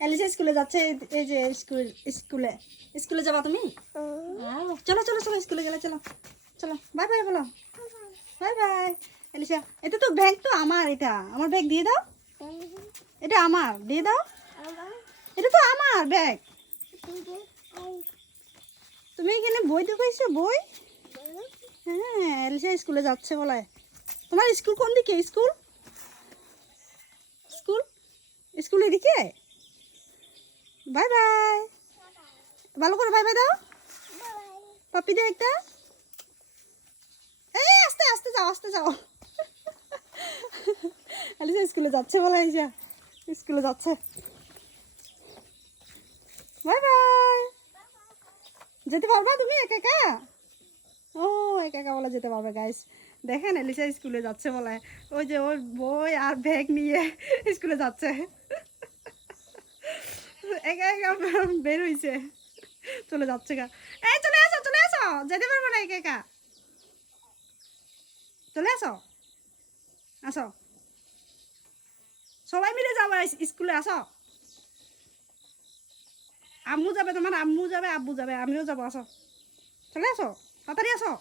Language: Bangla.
এলিসা স্কুলে যাচ্ছে এই- যে স্কুল স্কুলে। স্কুলে যাবা তুমি? আও, চলো চলো চলো স্কুলে গেলে চলো। চলো বাই বাই বলো। বাই বাই এলিসা এটা তো ব্যাগ তো আমার এটা। আমার ব্যাগ দিয়ে দাও। এটা আমার দিয়ে দাও। এটা তো আমার ব্যাগ তুমি এখানে বই দেখাইছো বই? হ্যাঁ এলিসা স্কুলে যাচ্ছে বলে। তোমার স্কুল কোন দিকে? স্কুল? স্কুল? স্কুল এদিকে বাই বাই। ভালো করে বাই বাই দাও। পাপি দাও একটা। এই, আস্তে আস্তে যাও আস্তে যাও। আলিসা স্কুলে যাচ্ছে বলে আলিসা স্কুলে যাচ্ছে। Bye bye. যেতে পারবা তুমি একা একা? ও, একা একা বলে যেতে পারবে গাইস দেখেন, এলিসা স্কুলে যাচ্ছে বলে। ওই যে ওর বই আর ব্যাগ নিয়ে স্কুলে যাচ্ছে। বের হইছে। চলে যাচ্ছে গা। এই, চলে আসো চলে আসো। যেতে পারব না একা একা। চলে আসো। আসো। সবাই মিলে যাব স্কুলে আসো। আম্মু যাবে তোমার, আম্মু যাবে, আব্বু যাবে, আমিও যাব, আসো। চলে আসো, তাড়াতাড়ি আসো।